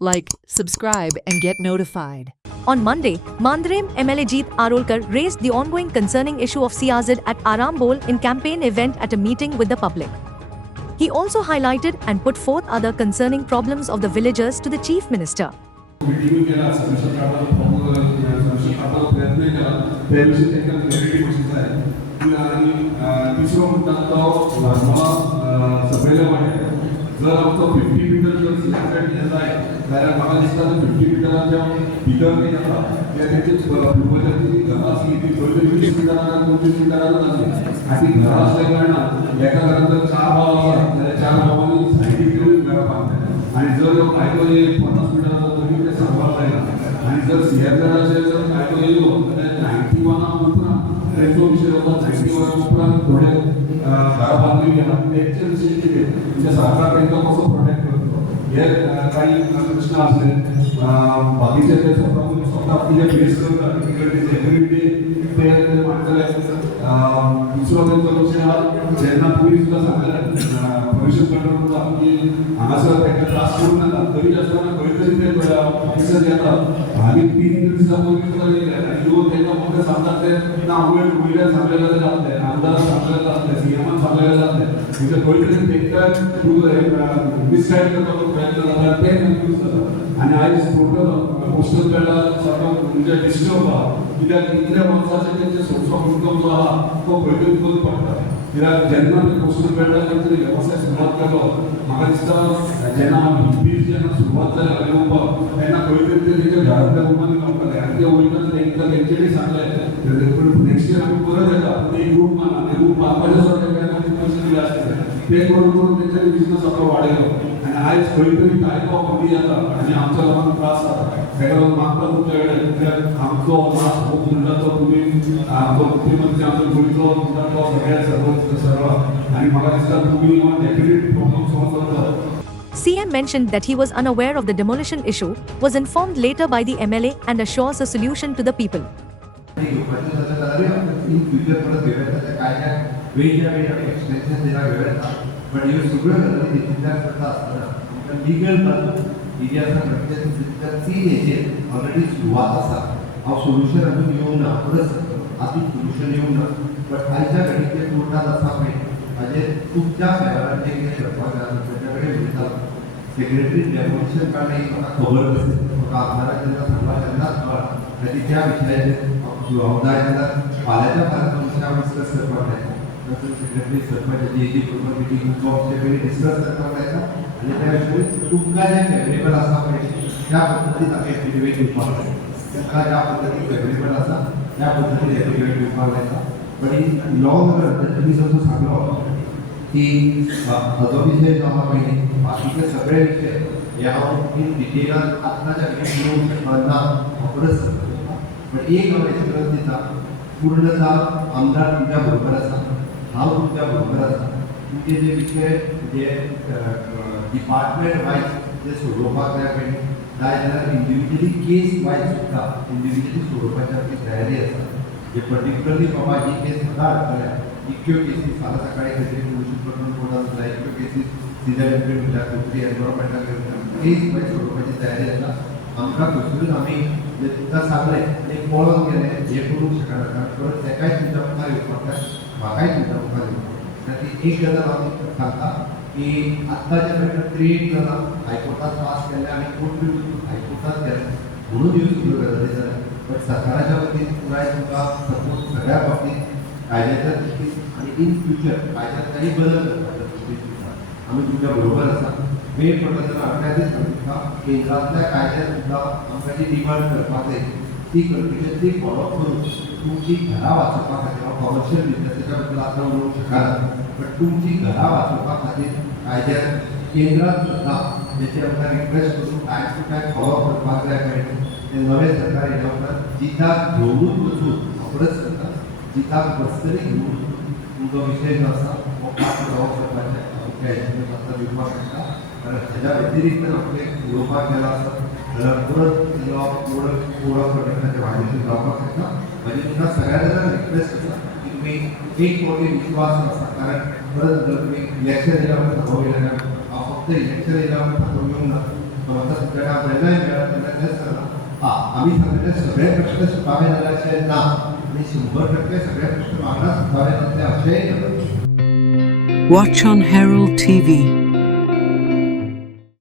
Like, subscribe, and get notified. On Monday, Mandarim MLA Jeet Arolkar raised the ongoing concerning issue of Siazid at Aram Bowl in campaign event at a meeting with the public. He also highlighted and put forth other concerning problems of the villagers to the Chief Minister. जर आमचो 50 metre जर selected केला आहे जाल्यार म्हाका दिसता 50 मिटराच्या भितर कितें जाता ते तेंची पूर्वजांची जी घरां आसली ती पयलीं 20 मिटरां 25 मिटरांच आसली आनी ती घरां असल्या कारणान एका घरांत जर 4 भाव आसात जाल्यार 4 भावांनी सायडीक घेवन घरां बांदतात आनी जर ह्यो कायदो 50 मिटराचो तरी ते सांबाळ जायना आनी जर सीएफझेडाचेर जर कायदो येयलो जाल्यार 91 उपरांत तेंचो विशय जाता 91 उपरांत थोडे घरां बांदली गेला तेंचे विशय कितें म्हणजे सरकार तेंकां कसो प्रोटेक्ट करतलो हे काही प्रश्न आसले बाकीचे ते स्वता कितें फेस करता सेक्युरिटी ते मानतले दुसरो तेंचो विशय आहा जेन्ना तुमी सुद्दां सांगलें पोल्युशन कंट्रोल करता की हांगासर तेंकां त्रास करूं नाका तरी आसतना खंय तरी ते ऑफिसर येतात आनी 3 दिसा पयलीं सुद्दां येयले आनी येवन तेंकां फक्त सांगतात ते ना वयल्यान सांगलेलें जातलें आमदारान सांगलेलें जातलें सीएमान सांगलेलें जातलें म्हणजे खंय तरी तेंकां मिसगायड करपाचो प्रयत्न जाता ते कन्फ्यूज जाता आनी आयज टोटल पोस्टल बेल्डार सारको म्हणजे डिस्टर्ब आहा कित्याक इतल्या वर्सांचे तेंचे सोर्स ऑफ इनकम जो आहा तो खंय तरी बंद पडटा कित्याक जेन्ना पोस्टल बेल्डार खंय वेवसाय सुरवात केलो म्हाका दिसता जेन्ना बीज जेन्ना सुरवात जाली येवपाक तेन्ना खंय तरी ते तेंच्या घरांतल्या रुमांनी रावताले आनी ते वयताना तेंकां तेंच्यांनी सांगलें नेक्स्ट इयर आमी परत येता पूण एक रूम माना ते रूम बांदपाचे सुद्दां तेंकां पयशे दिले आसतले ते करून करून तेंच्यांनी बिजनस आपलो वाडयलो आनी आयज खंय तरी कायदो कमी येता आनी आमच्या लोकांक त्रास जाता तेका लागून मागता तुमचे कडेन कित्याक आमचो लास्ट होप म्हणटा तो तुमी आमचो मुख्यमंत्री आमचो गोंयचो म्हणटा तो सगळ्या सर्व आनी म्हाका दिसता तुमी डेफिनेटली प्रॉब्लम सॉल्व करता. CM mentioned that he was unaware of the demolition issue, was informed later by the MLA and assures a solution to the people. पण हे सगळं गजाली विचार करता आसतना लिगल बाजू 3 हेचेर ऑलरेडी सुरवात आसा हांव सोल्युशन अजून येवंक ना परत आजून सोल्युशन येवंक ना बट आयच्या घडीक जे कोर्टात आसा पळय हाजेर तुमच्या फेवरान जें कितें करपाक जाय तेच्या कडेन उलयता सेक्रेटरी डेमोलिशन काडलें ही म्हाका खबर नासली म्हाका आमदारान जेन्ना सांगला तेन्नाच कळ्ळें आनी त्या विशयाचेर हांव जाय जाल्यार फाल्यांच्या फाल्यां तो विशय डिस्कस करपाक जाय सेक्रेटरी सरपंचाची जी पूर्ण मिटींग जॉबचे वेळी डिस्कस करपाक जायना आनी त्या विशयी तुमकां जे फेवरेबल आसा पळय त्या पद्दतीन आमी एफिडेवीट दिवपाक जाय तुमकां ज्या पद्दतीन फेवरेबल आसा त्या पद्दतीन एफिडेवीट दिवपाक जायना बट इन लॉंग रन तुमी जसो सांगलो की हाजो विशय जो आहा पळय बाकीचे सगळे विशय हे हांव इन डिटेलान आतांच्या घडीक येवंक शकना हांव परत सांगता बट एक हांव एश्युरन्स दिता पूर्णता आमदार तुमच्या बरोबर आसा हांव तुमच्या बरोबर आसा तुमचे जे विशय जे डिपार्टमेंट वायज जे सोडोवपाक जाय पळय जाय जाल्यार इंडिविज्युअली केस वायज सुद्दां इंडिविज्युअली सोडोवपाची आमची तयारी आसा जे पर्टिक्युलरली बाबा ही केस म्हाका हाडटले इतक्यो केसीस फाल्यां सकाळी खंय तरी पोल्युशन कंट्रोल बोर्डान जाता इतक्यो केसीस सिजन एनवायरमेंटाक खंय तरी एनवायरमेंटाक केस वायज सोडोवपाची तयारी आसा आमकां खंयसरूच आमी जे तुमकां सांगलें आनी पळोवन गेले हे करूंक शकना कारण परत तेकाय तुमच्या मुखार येवपाक जाय म्हाकाय तुमच्या मुखार येवपाक जाय ती एक गजाल हांव सांगता की आत्ताच्या वेळार क्रिएट जालां हायकोर्टात पास केले आनी कोर्ट बी हायकोर्टात गेले म्हणून ह्यो सगळ्यो गजाली जाल्या बट सरकाराच्या वतीन पुराय तुमकां सपोर्ट सगळ्या बाबतींत कायद्याच्या दृश्टीन आनी इन फ्युचर कायद्यात काही बदल करपाच्या दृश्टीन सुद्दां आमी तुमच्या बरोबर आसा वेळ पडटा तेन्ना आमकां ती सांगता केंद्रांतल्या कायद्यात सुद्दां आमकां जी डिमांड करपाक जाय ती कंटिन्युअसली फॉलो करून तुमची घरां वाचोवपा खातीर हांव कमर्शियल बिजनेसाच्या बद्दल आतां उलोवंक शकना बट तुमची घरां वाचोवपा खातीर कायद्यात केंद्रांत सुद्दां जेची आमकां रिक्वेस्ट करून टायम टू टायम फॉलो करपाक जाय पळय ते नवे सरकार येयल्या उपरांत जिताक घेवनूच वचून हांव परत सांगता जिताक बसतरी घेवन तुमचो विशय जो आसा हो पास जावंक शकपाचें आमच्या हेतून आतां दिवपाक शकता कारण हेज्या व्यतिरिक्त आपले उलोवपाक गेला आसत जाल्यार परत कोड ऑफ कंडक्टाचें वायलेशन जावपाक शकता म्हणजे तुमकां सगळ्या जाणांक रिक्वेस्ट आसा की तुमी एक फावटी विश्वास आसा कारण परत जर तुमी इलेक्शन येयल्या उपरांत थांबो गेले हांव फक्त इलेक्शन येयल्या उपरांत थांबो येवंक ना समजा तुमच्या काम निर्णय मिळाला त्यांना तेच करणार आम्ही सांगितले सगळे प्रश्न सुटावे झाल्याचे ना आणि 100% सगळे प्रश्न मागणार सुटावे झाले असेही Watch on Herald TV.